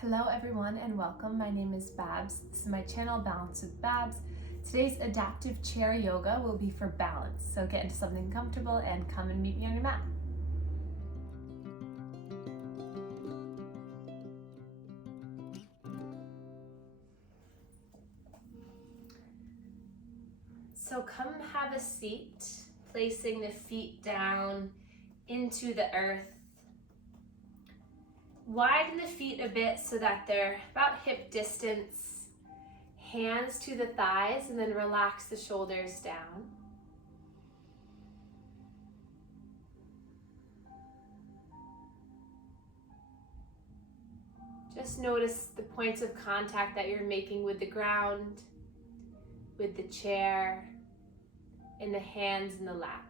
Hello everyone and welcome. My name is Babz. This is my channel, Balance with Babz. Today's adaptive chair yoga will be for balance. So get into something comfortable and come and meet me on your mat. So come have a seat, placing the feet down into the earth. Widen the feet a bit so that they're about hip distance, hands to the thighs, and then relax the shoulders down. Just notice the points of contact that you're making with the ground, with the chair, and the hands in the lap.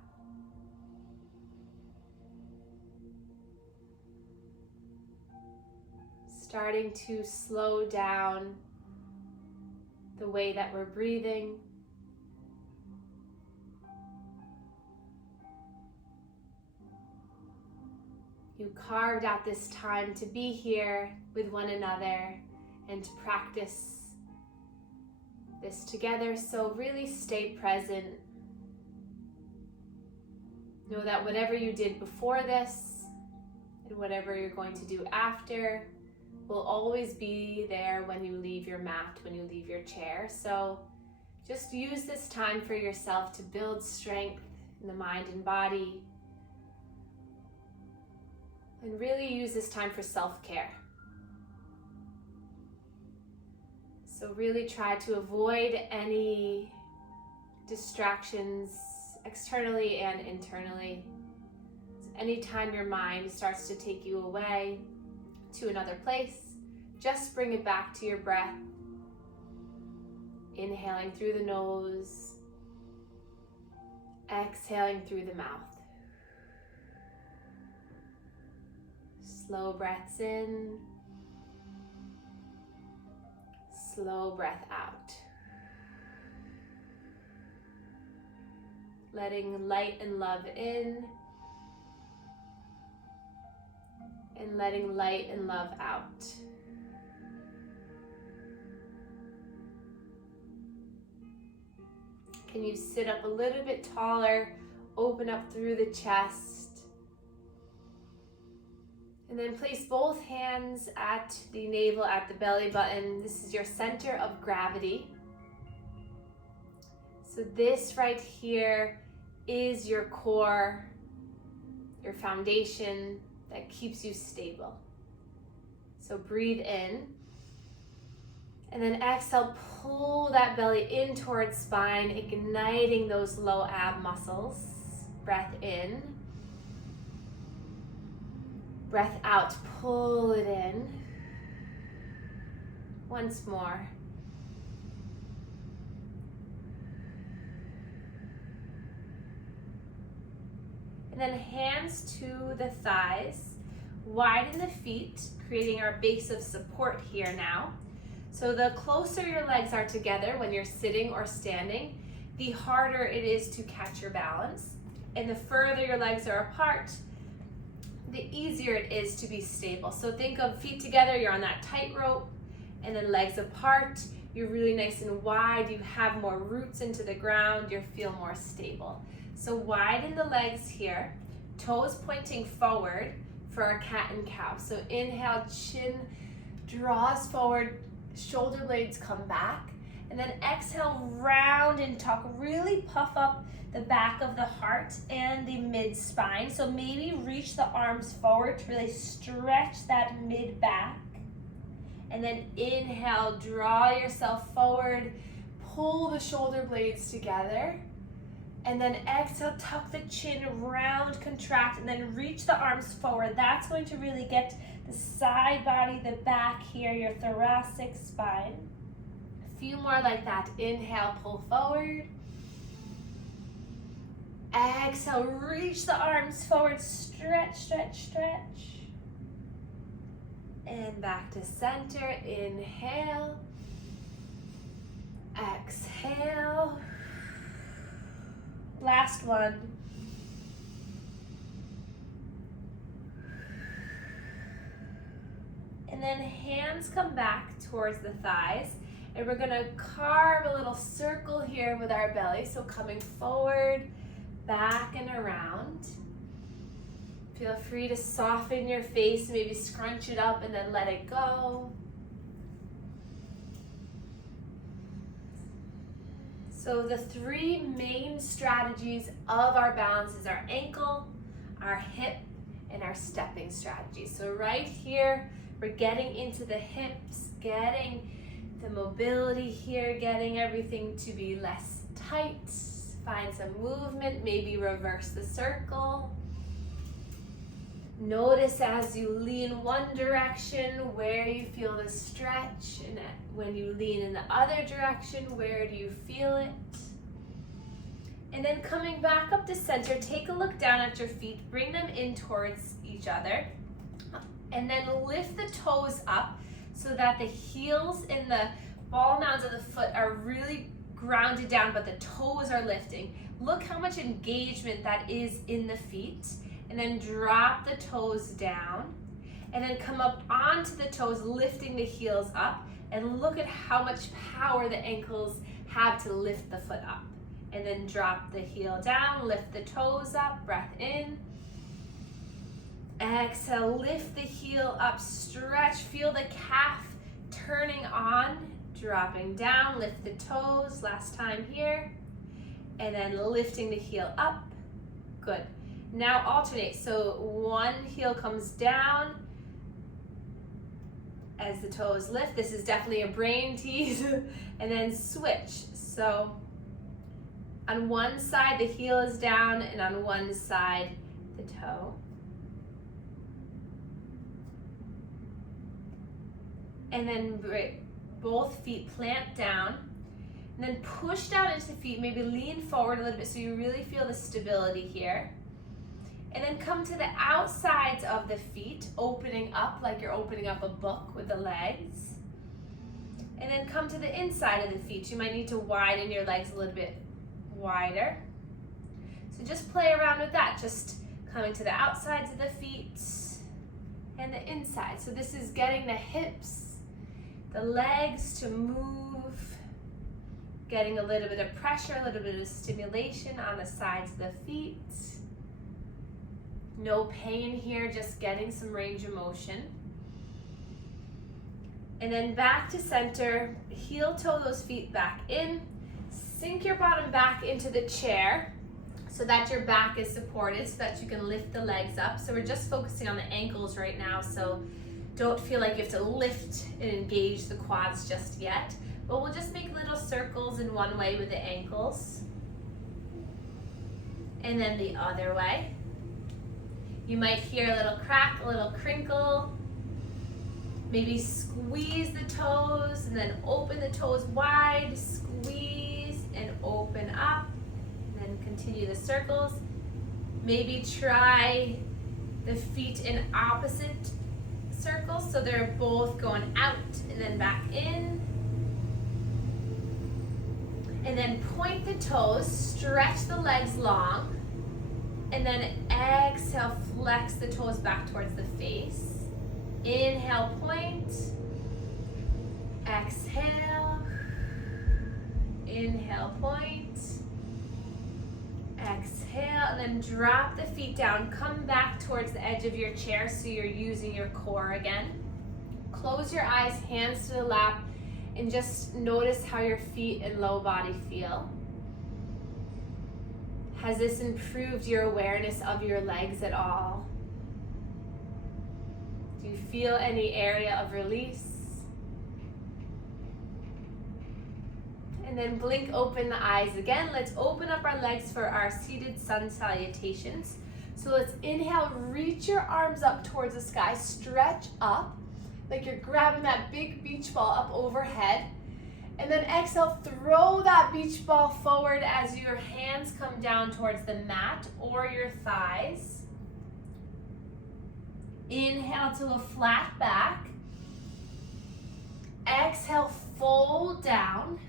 Starting to slow down the way that we're breathing. You carved out this time to be here with one another and to practice this together, so really stay present. Know that whatever you did before this and whatever you're going to do after will always be there when you leave your mat, when you leave your chair. So just use this time for yourself to build strength in the mind and body. And really use this time for self-care. So really try to avoid any distractions externally and internally. So anytime your mind starts to take you away to another place, just bring it back to your breath. Inhaling through the nose, exhaling through the mouth. Slow breaths in, slow breath out. Letting light and love in, and letting light and love out. Can you sit up a little bit taller, open up through the chest, and then place both hands at the navel, at the belly button. This is your center of gravity. So this right here is your core, your foundation that keeps you stable. So breathe in, and then exhale, pull that belly in towards spine, igniting those low ab muscles. Breath in, breath out, pull it in. Once more. And then hands to the thighs, widen the feet, creating our base of support here now. So the closer your legs are together when you're sitting or standing, the harder it is to catch your balance. And the further your legs are apart, the easier it is to be stable. So think of feet together, you're on that tightrope, and then legs apart, you're really nice and wide, you have more roots into the ground, you feel more stable. So widen the legs here, toes pointing forward for our cat and cow. So inhale, chin draws forward, shoulder blades come back, and then exhale, round and tuck. Really puff up the back of the heart and the mid spine. So maybe reach the arms forward to really stretch that mid back. And then inhale, draw yourself forward, pull the shoulder blades together. And then exhale, tuck the chin, round, contract, and then reach the arms forward. That's going to really get the side body, the back here, your thoracic spine. A few more like that. Inhale, pull forward. Exhale, reach the arms forward, stretch, stretch, stretch. And back to center. Inhale. Exhale. Last one. And And then hands come back towards the thighs. And we're gonna carve a little circle here with our belly. So coming forward, back and around. Feel free to soften your face, maybe scrunch it up and then let it go. So the three main strategies of our balance is our ankle, our hip, and our stepping strategy. So right here, we're getting into the hips, getting the mobility here, getting everything to be less tight. Find some movement, maybe reverse the circle. Notice as you lean one direction where you feel the stretch, and when you lean in the other direction, where do you feel it? And then coming back up to center, take a look down at your feet, bring them in towards each other, and then lift the toes up so that the heels and the ball mounds of the foot are really grounded down, but the toes are lifting. Look how much engagement that is in the feet. And then drop the toes down, and then come up onto the toes, lifting the heels up, and look at how much power the ankles have to lift the foot up. And then drop the heel down, lift the toes up, breath in. Exhale, lift the heel up, stretch, feel the calf turning on, dropping down, lift the toes, last time here. And then lifting the heel up, good. Now alternate, so one heel comes down as the toes lift. This is definitely a brain tease. And then switch. So on one side the heel is down, and on one side the toe. And then both feet plant down. And then push down into the feet, maybe lean forward a little bit so you really feel the stability here. And then come to the outsides of the feet, opening up like you're opening up a book with the legs. And then come to the inside of the feet. You might need to widen your legs a little bit wider. So just play around with that, just coming to the outsides of the feet and the inside. So this is getting the hips, the legs to move, getting a little bit of pressure, a little bit of stimulation on the sides of the feet. No pain here, just getting some range of motion. And then back to center, heel toe those feet back in. Sink your bottom back into the chair so that your back is supported, so that you can lift the legs up. So we're just focusing on the ankles right now, so don't feel like you have to lift and engage the quads just yet. But we'll just make little circles in one way with the ankles. And then the other way. You might hear a little crack, a little crinkle. Maybe squeeze the toes and then open the toes wide, squeeze and open up, and then continue the circles. Maybe try the feet in opposite circles so they're both going out and then back in. And then point the toes, stretch the legs long. And then exhale, flex the toes back towards the face. Inhale, point. Exhale. Inhale, point. Exhale, and then drop the feet down. Come back towards the edge of your chair so you're using your core again. Close your eyes, hands to the lap, and just notice how your feet and low body feel. Has this improved your awareness of your legs at all? Do you feel any area of release? And then blink open the eyes again. Let's open up our legs for our seated sun salutations. So let's inhale, reach your arms up towards the sky, stretch up like you're grabbing that big beach ball up overhead. And then exhale, throw that beach ball forward as your hands come down towards the mat or your thighs. Inhale to a flat back. Exhale, fold down.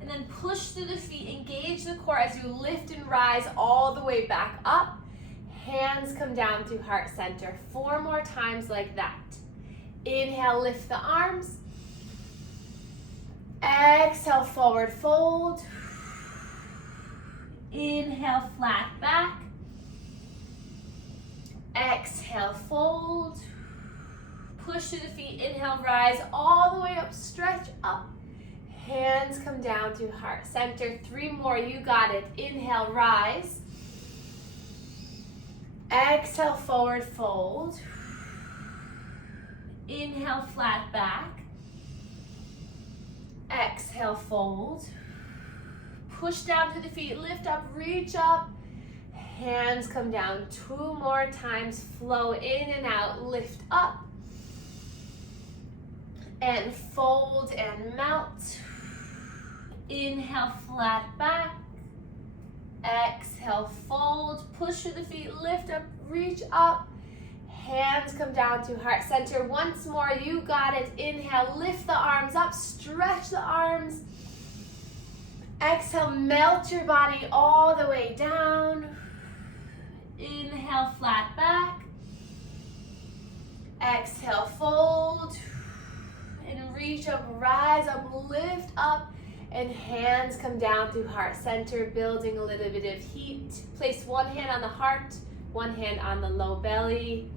And then push through the feet, engage the core as you lift and rise all the way back up. Hands come down through heart center. 4 more times like that. Inhale, lift the arms. Exhale, forward fold. Inhale, flat back. Exhale, fold. Push through the feet. Inhale, rise all the way up, stretch up. Hands come down to heart center. 3 more, you got it. Inhale, rise. Exhale, forward fold. Inhale, flat back. Exhale, fold. Push down through the feet, lift up, reach up. Hands come down. 2 more times, flow in and out, lift up. And fold and melt. Inhale, flat back. Exhale, fold. Push through the feet, lift up, reach up. Hands come down to heart center. Once more, you got it. Inhale, lift the arms up, stretch the arms. Exhale, melt your body all the way down. Inhale, flat back. Exhale, fold. And reach up, rise up, lift up. And hands come down through heart center, building a little bit of heat. Place one hand on the heart, one hand on the low belly.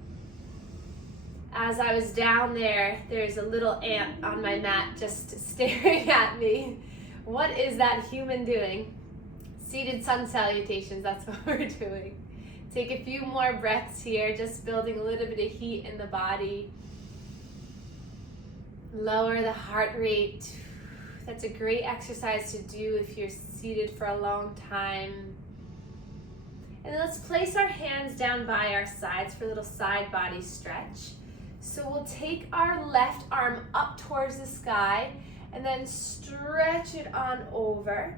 As I was down there, there's a little ant on my mat just staring at me. What is that human doing? Seated sun salutations, that's what we're doing. Take a few more breaths here, just building a little bit of heat in the body. Lower the heart rate. That's a great exercise to do if you're seated for a long time. And then let's place our hands down by our sides for a little side body stretch. So we'll take our left arm up towards the sky and then stretch it on over.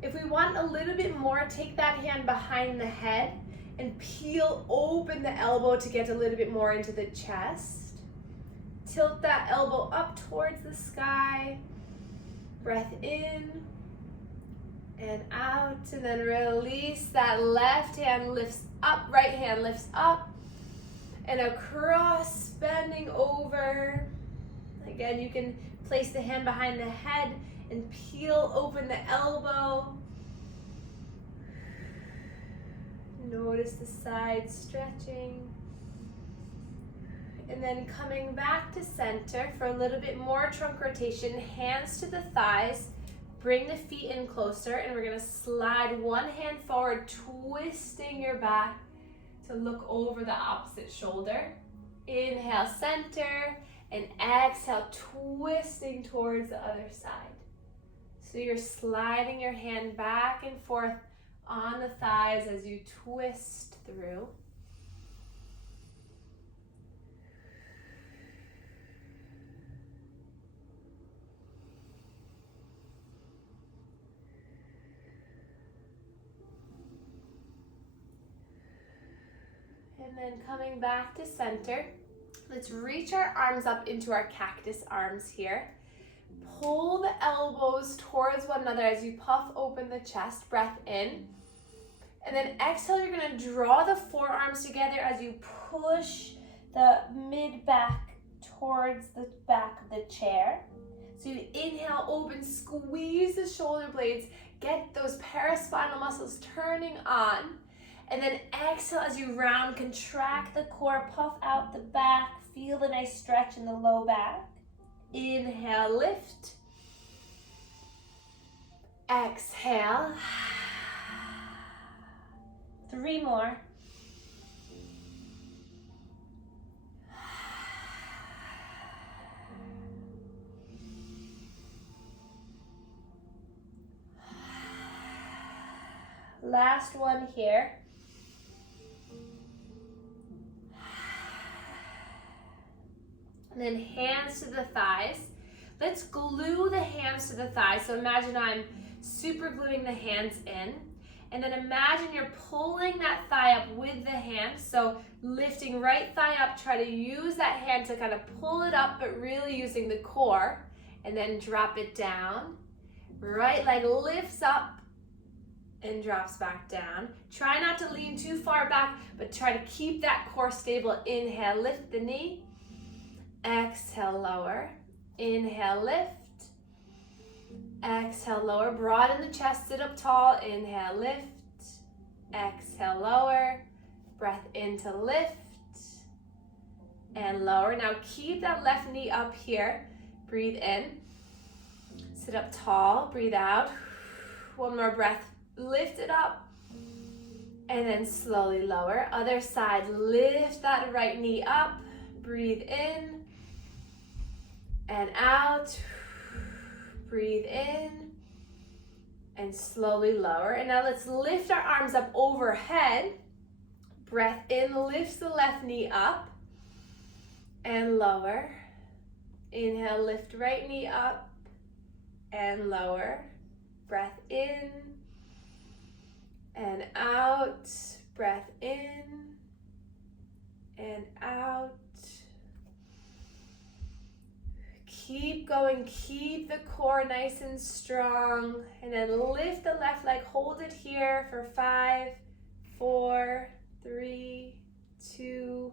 If we want a little bit more, take that hand behind the head and peel open the elbow to get a little bit more into the chest. Tilt that elbow up towards the sky. Breath in and out, and then release. That left hand lifts up, right hand lifts up and across, bending over. Again, you can place the hand behind the head and peel open the elbow. Notice the side stretching. And then coming back to center for a little bit more trunk rotation, hands to the thighs, bring the feet in closer, and we're gonna slide one hand forward, twisting your back to look over the opposite shoulder. Inhale, center, and exhale, twisting towards the other side. So you're sliding your hand back and forth on the thighs as you twist through. And then coming back to center, let's reach our arms up into our cactus arms here. Pull the elbows towards one another as you puff open the chest, breath in. And then exhale, you're gonna draw the forearms together as you push the mid-back towards the back of the chair. So you inhale, open, squeeze the shoulder blades, get those paraspinal muscles turning on. And then exhale as you round, contract the core, puff out the back, feel the nice stretch in the low back. Inhale, lift. Exhale. 3 more. Last one here. And then hands to the thighs. Let's glue the hands to the thighs. So imagine I'm super gluing the hands in. And then imagine you're pulling that thigh up with the hands. So lifting right thigh up, try to use that hand to kind of pull it up, but really using the core. And then drop it down. Right leg lifts up and drops back down. Try not to lean too far back, but try to keep that core stable. Inhale, lift the knee. Exhale, lower. Inhale, lift. Exhale, lower. Broaden the chest, sit up tall. Inhale, lift. Exhale, lower. Breath in to lift. And lower. Now keep that left knee up here. Breathe in. Sit up tall. Breathe out. One more breath. Lift it up. And then slowly lower. Other side. Lift that right knee up. Breathe in. And out. Breathe in. And slowly lower. And now let's lift our arms up overhead. Breath in. Lifts the left knee up. And lower. Inhale, lift right knee up and lower. Breath in and out. Breath in and out. Keep going, keep the core nice and strong. And then lift the left leg, hold it here for 5, 4, 3, 2,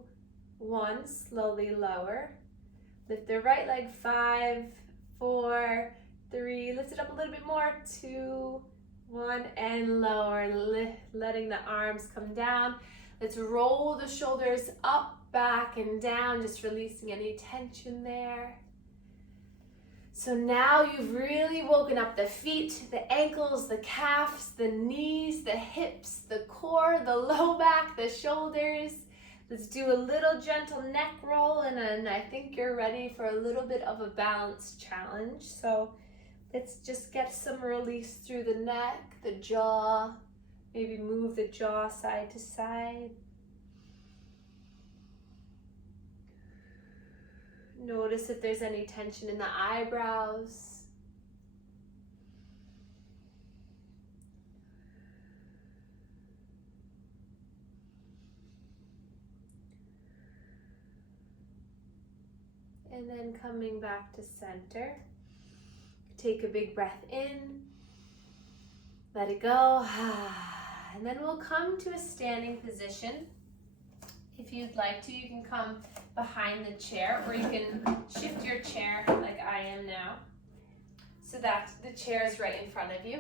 1, slowly lower. Lift the right leg, 5, 4, 3, lift it up a little bit more, 2, 1, and lower, letting the arms come down. Let's roll the shoulders up, back, and down, just releasing any tension there. So now you've really woken up the feet, the ankles, the calves, the knees, the hips, the core, the low back, the shoulders. Let's do a little gentle neck roll, and then I think you're ready for a little bit of a balance challenge. So let's just get some release through the neck, the jaw, maybe move the jaw side to side. Notice if there's any tension in the eyebrows. And then coming back to center. Take a big breath in. Let it go. And then we'll come to a standing position. If you'd like to, you can come behind the chair, or you can shift your chair like I am now, so that the chair is right in front of you.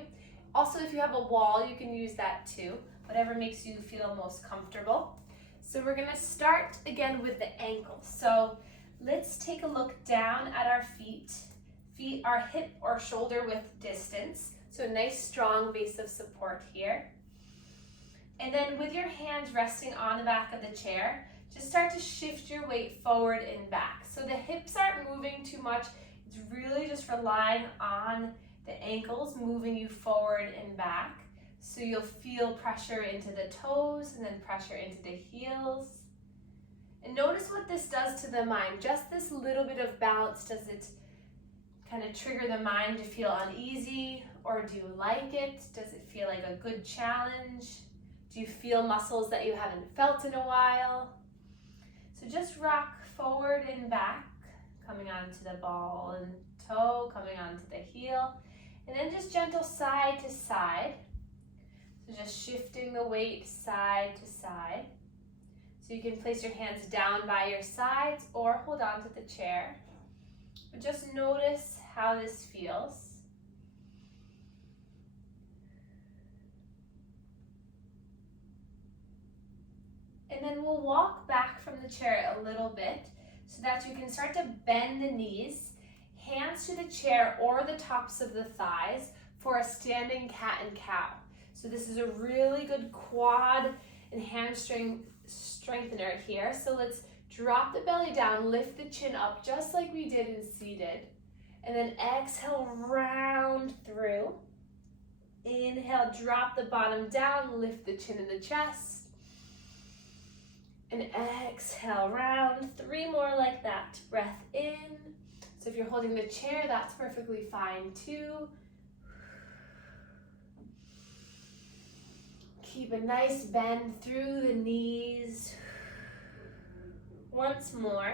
Also, if you have a wall, you can use that too, whatever makes you feel most comfortable. So we're gonna start again with the ankles. So let's take a look down at our feet. Feet are hip or shoulder width distance. So a nice strong base of support here. And then with your hands resting on the back of the chair, just start to shift your weight forward and back. So the hips aren't moving too much. It's really just relying on the ankles moving you forward and back. So you'll feel pressure into the toes and then pressure into the heels. And notice what this does to the mind. Just this little bit of balance, does it kind of trigger the mind to feel uneasy, or do you like it? Does it feel like a good challenge? Do you feel muscles that you haven't felt in a while? So just rock forward and back, coming onto the ball and toe, coming onto the heel, and then just gentle side to side. So just shifting the weight side to side. So you can place your hands down by your sides or hold on to the chair. But just notice how this feels. And then we'll walk back from the chair a little bit so that you can start to bend the knees, hands to the chair or the tops of the thighs for a standing cat and cow. So this is a really good quad and hamstring strengthener here. So let's drop the belly down, lift the chin up just like we did in seated. And then exhale, round through. Inhale, drop the bottom down, lift the chin and the chest. And exhale, round. 3 more like that. Breath in. So if you're holding the chair, that's perfectly fine too. Keep a nice bend through the knees. Once more.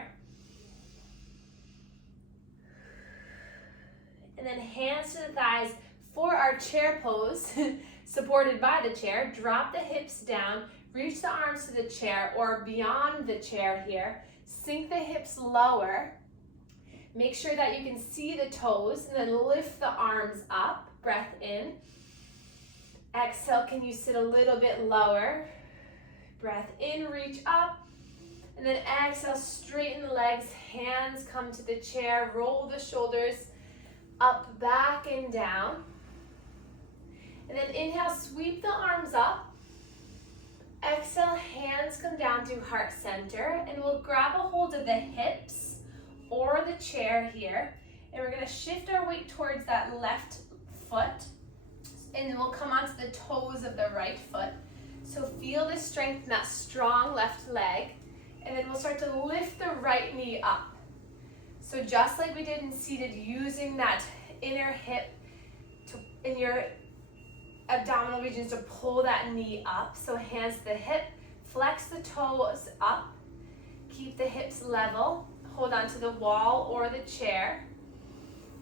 And then hands to the thighs for our chair pose, supported by the chair. Drop the hips down. Reach the arms to the chair or beyond the chair here. Sink the hips lower. Make sure that you can see the toes and then lift the arms up. Breath in. Exhale, can you sit a little bit lower? Breath in, reach up. And then exhale, straighten the legs, hands come to the chair, roll the shoulders up, back, and down. And then inhale, sweep the arms up. Exhale, hands come down to heart center, and we'll grab a hold of the hips or the chair here. And we're gonna shift our weight towards that left foot, and then we'll come onto the toes of the right foot. So feel the strength in that strong left leg. And then we'll start to lift the right knee up. So just like we did in seated, using that inner hip in your abdominal regions to pull that knee up. So hands to the hip, flex the toes up, keep the hips level, hold on to the wall or the chair.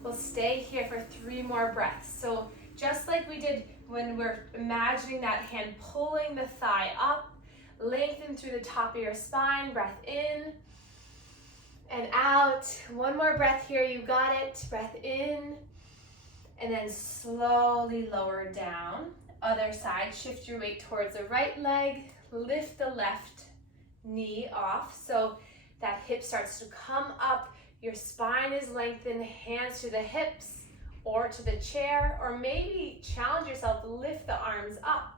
We'll stay here for 3 more breaths. So just like we did when we're imagining that hand pulling the thigh up, lengthen through the top of your spine, breath in and out. 1 more breath here, you got it. Breath in, and then slowly lower down. Other side, shift your weight towards the right leg, lift the left knee off so that hip starts to come up, your spine is lengthened, hands to the hips or to the chair, or maybe challenge yourself, lift the arms up.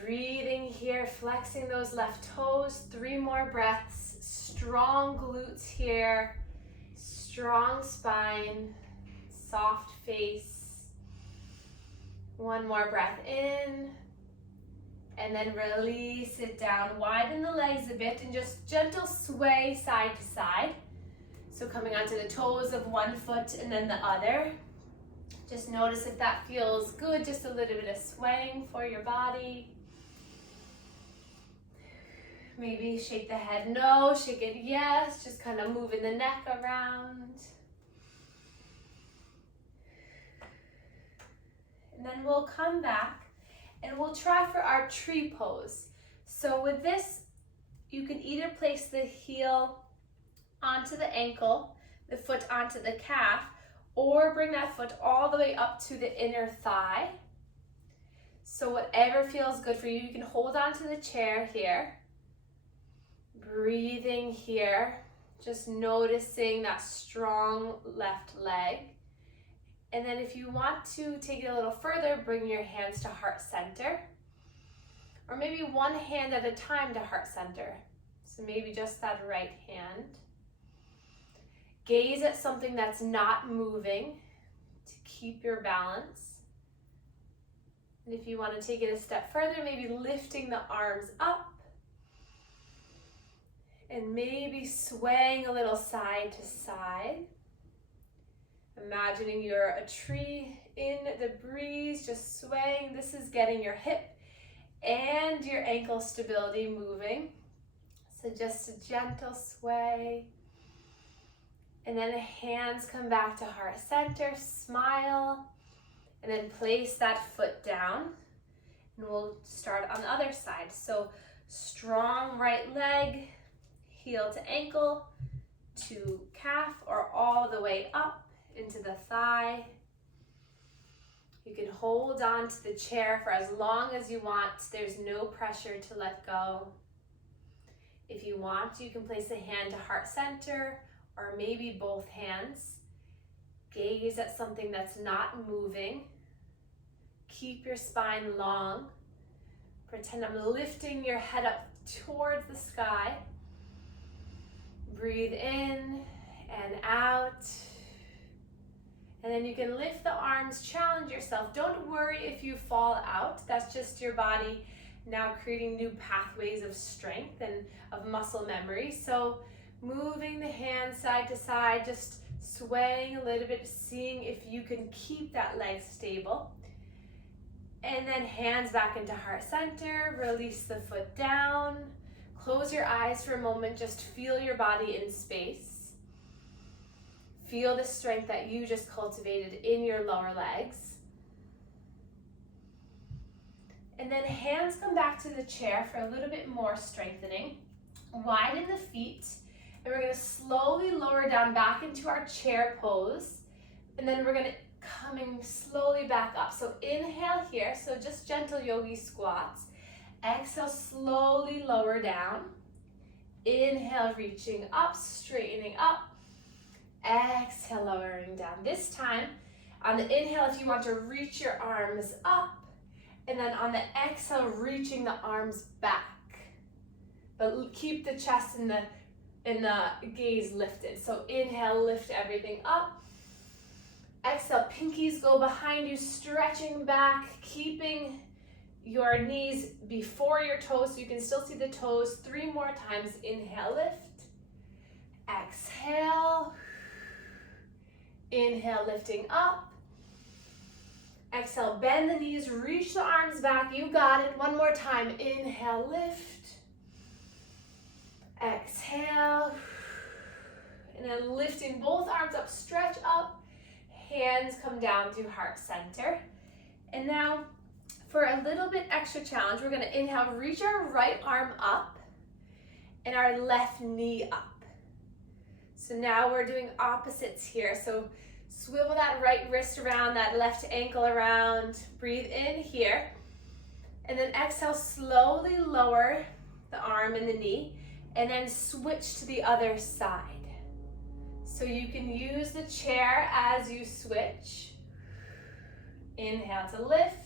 Breathing here, flexing those left toes. 3 more breaths. Strong glutes here. Strong spine. Soft face. 1 more breath in. And then release it down. Widen the legs a bit and just gentle sway side to side. So coming onto the toes of 1 foot and then the other. Just notice if that feels good. Just a little bit of swaying for your body. Maybe shake the head no, shake it yes, just kind of moving the neck around. And then we'll come back and we'll try for our tree pose. So with this, you can either place the heel onto the ankle, the foot onto the calf, or bring that foot all the way up to the inner thigh. So whatever feels good for you, you can hold onto the chair here. Breathing here, just noticing that strong left leg. And then if you want to take it a little further, bring your hands to heart center. Or maybe 1 hand at a time to heart center. So maybe just that right hand. Gaze at something that's not moving to keep your balance. And if you want to take it a step further, maybe lifting the arms up. And maybe swaying a little side to side. Imagining you're a tree in the breeze, just swaying. This is getting your hip and your ankle stability moving. So just a gentle sway. And then the hands come back to heart center, smile, and then place that foot down. And we'll start on the other side. So strong right leg, heel to ankle, to calf, or all the way up into the thigh. You can hold on to the chair for as long as you want. There's no pressure to let go. If you want, you can place a hand to heart center, or maybe both hands. Gaze at something that's not moving. Keep your spine long. Pretend I'm lifting your head up towards the sky. Breathe in and out. And then you can lift the arms, challenge yourself. Don't worry if you fall out. That's just your body now creating new pathways of strength and of muscle memory. So moving the hands side to side, just swaying a little bit, seeing if you can keep that leg stable. And then hands back into heart center, release the foot down. Close your eyes for a moment, just feel your body in space. Feel the strength that you just cultivated in your lower legs. And then hands come back to the chair for a little bit more strengthening. Widen the feet And we're gonna slowly lower down back into our chair pose. And then we're gonna coming slowly back up. So inhale here, so just gentle yogi squats. Exhale, slowly lower down. Inhale, reaching up, straightening up. Exhale, lowering down. This time, on the inhale, if you want to reach your arms up, and then on the exhale, reaching the arms back. But keep the chest and the gaze lifted. So inhale, lift everything up. Exhale, pinkies go behind you, stretching back, keeping your knees before your toes so you can still see the toes. 3 more times. Inhale, lift. Exhale. Inhale, lifting up. Exhale, bend the knees, reach the arms back. You got it. 1 more time. Inhale, lift. Exhale. And then lifting both arms up, stretch up. Hands come down to heart center. And now for a little bit extra challenge, we're gonna inhale, reach our right arm up and our left knee up. So now we're doing opposites here. So swivel that right wrist around, that left ankle around, breathe in here. And then exhale, slowly lower the arm and the knee, and then switch to the other side. So you can use the chair as you switch. Inhale to lift.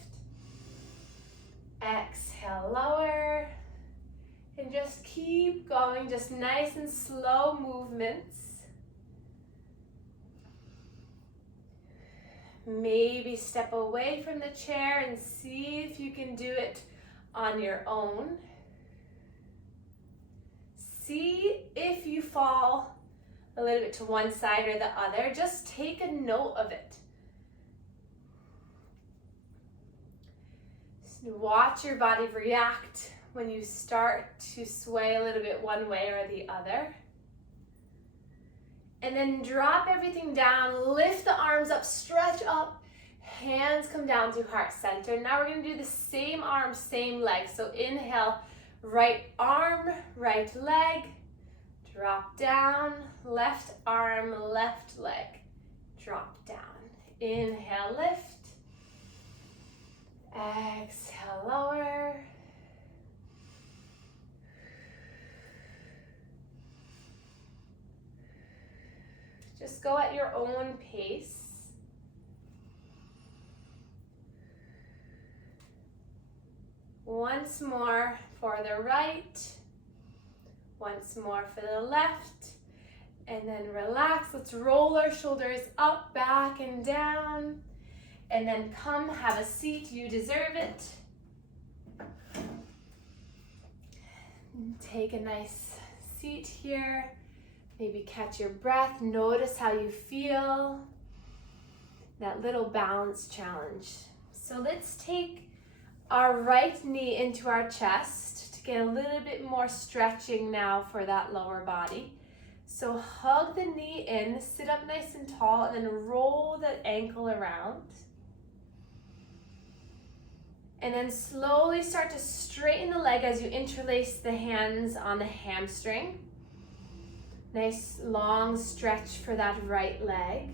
Exhale, lower. And just keep going, just nice and slow movements. Maybe step away from the chair and see if you can do it on your own. See if you fall a little bit to one side or the other. Just take a note of it. Just watch your body react when you start to sway a little bit one way or the other. And then drop everything down, lift the arms up, stretch up, hands come down to heart center. Now we're gonna do the same arm, same leg. So inhale, right arm, right leg, drop down, left arm, left leg, drop down. Inhale, lift. Exhale, lower. Just go at your own pace. Once more for the right. Once more for the left. And then relax. Let's roll our shoulders up, back, and down. And then come, have a seat. You deserve it. Take a nice seat here. Maybe catch your breath. Notice how you feel. That little balance challenge. So let's take our right knee into our chest to get a little bit more stretching now for that lower body. So hug the knee in, sit up nice and tall, and then roll the ankle around. And then slowly start to straighten the leg as you interlace the hands on the hamstring. Nice long stretch for that right leg.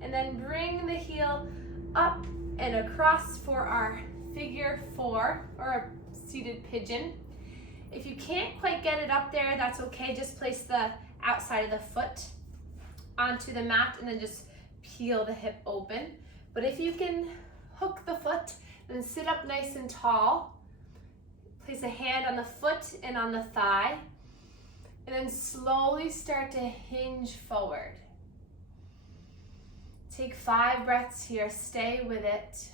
And then bring the heel up and across for our figure 4 or a seated pigeon. If you can't quite get it up there, that's okay. Just place the outside of the foot onto the mat and then just peel the hip open. But if you can hook the foot and sit up nice and tall, place a hand on the foot and on the thigh, and then slowly start to hinge forward. Take 5 breaths here, stay with it.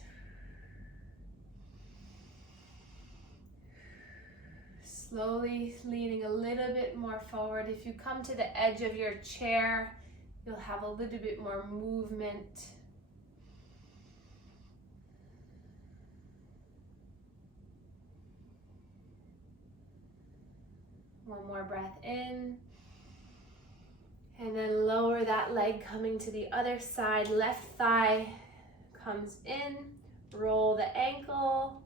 Slowly leaning a little bit more forward. If you come to the edge of your chair, you'll have a little bit more movement. One more breath in. And then lower that leg coming to the other side. Left thigh comes in. Roll the ankle.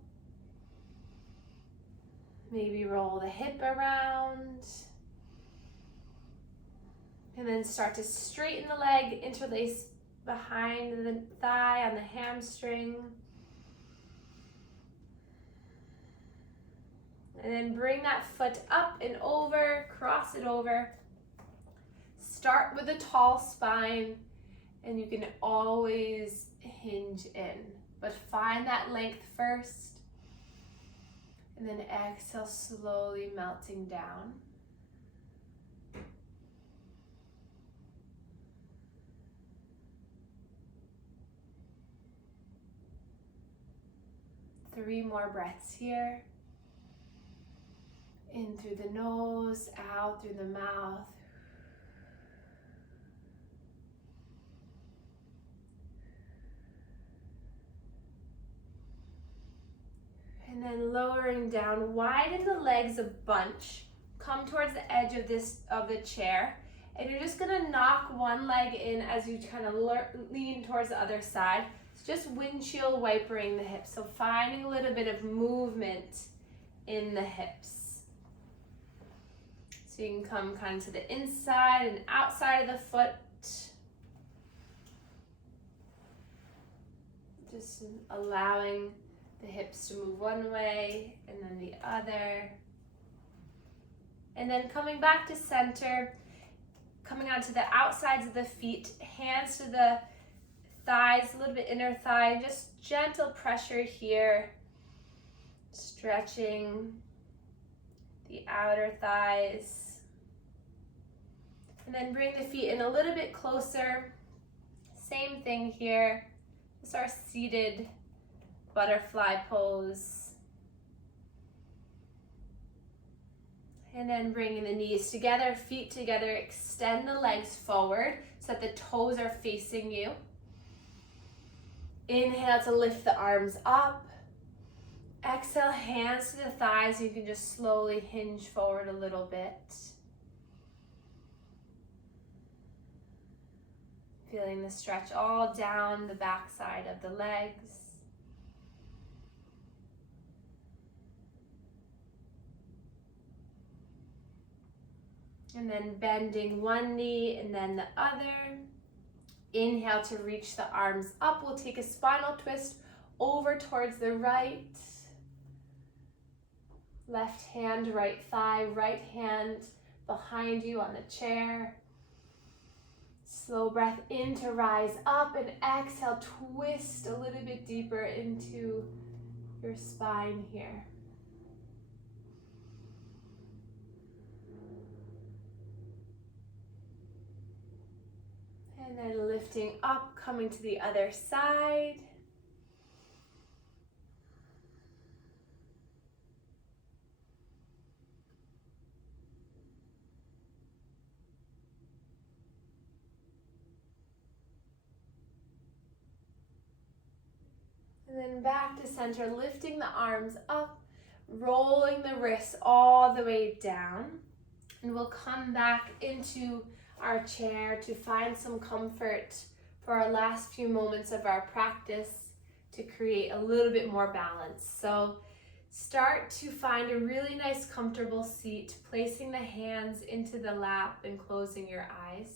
Maybe roll the hip around. And then start to straighten the leg, interlace behind the thigh on the hamstring. And then bring that foot up and over, cross it over. Start with a tall spine, and you can always hinge in, but find that length first. And then exhale, slowly melting down. Three more breaths here. In through the nose, out through the mouth. And then lowering down, widen the legs a bunch. Come towards the edge of the chair. And you're just gonna knock one leg in as you kind of lean towards the other side. It's just windshield wipering the hips. So finding a little bit of movement in the hips. So you can come kind of to the inside and outside of the foot. Just allowing the hips to move one way and then the other. And then coming back to center, coming onto the outsides of the feet, hands to the thighs, a little bit inner thigh, just gentle pressure here, stretching the outer thighs. And then bring the feet in a little bit closer. Same thing here. This is our seated butterfly pose. And then bringing the knees together, feet together, extend the legs forward so that the toes are facing you. Inhale to lift the arms up. Exhale, hands to the thighs. You can just slowly hinge forward a little bit. Feeling the stretch all down the backside of the legs. And then bending one knee and then the other. Inhale to reach the arms up. We'll take a spinal twist over towards the right. Left hand, right thigh, right hand behind you on the chair. Slow breath in to rise up, and exhale, twist a little bit deeper into your spine here. And then lifting up, coming to the other side. And then back to center, lifting the arms up, rolling the wrists all the way down. And we'll come back into our chair to find some comfort for our last few moments of our practice to create a little bit more balance. So start to find a really nice comfortable seat, placing the hands into the lap and closing your eyes.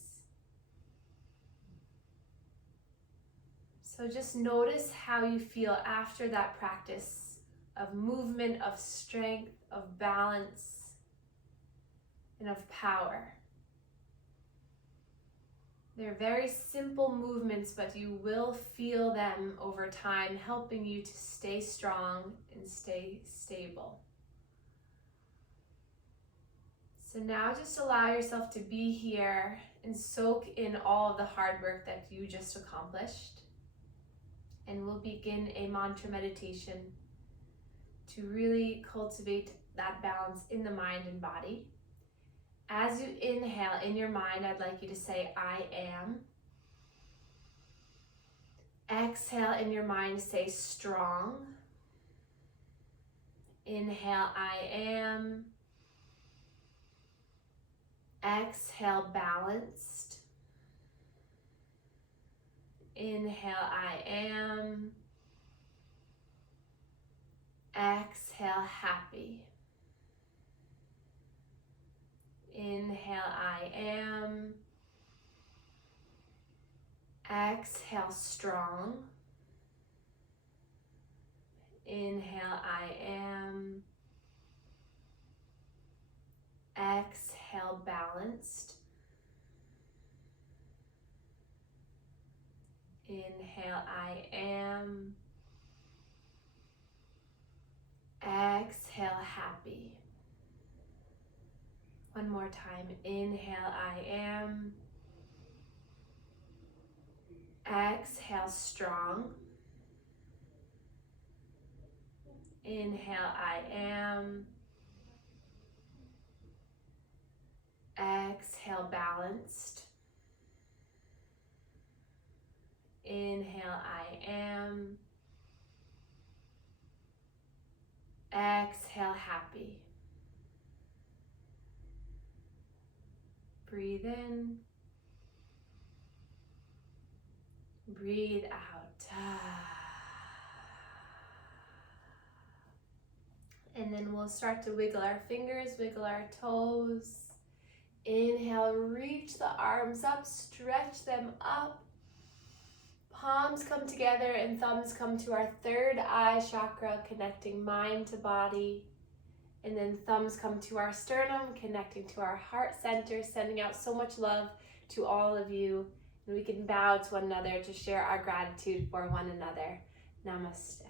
So just notice how you feel after that practice of movement, of strength, of balance, and of power. They're very simple movements, but you will feel them over time, helping you to stay strong and stay stable. So now just allow yourself to be here and soak in all of the hard work that you just accomplished. And we'll begin a mantra meditation to really cultivate that balance in the mind and body. As you inhale in your mind, I'd like you to say, I am. Exhale in your mind, say strong. Inhale, I am. Exhale, balanced. Inhale, I am. Exhale, happy. Inhale, I am. Exhale, strong. Inhale, I am. Exhale, balanced. Inhale, I am. Exhale, happy. One more time. Inhale, I am. Exhale, strong. Inhale, I am. Exhale, balanced. Inhale, I am. Exhale, happy. Breathe in. Breathe out. And then we'll start to wiggle our fingers, wiggle our toes. Inhale, reach the arms up, stretch them up. Palms come together and thumbs come to our third eye chakra, connecting mind to body. And then thumbs come to our sternum, connecting to our heart center, sending out so much love to all of you. And we can bow to one another to share our gratitude for one another. Namaste.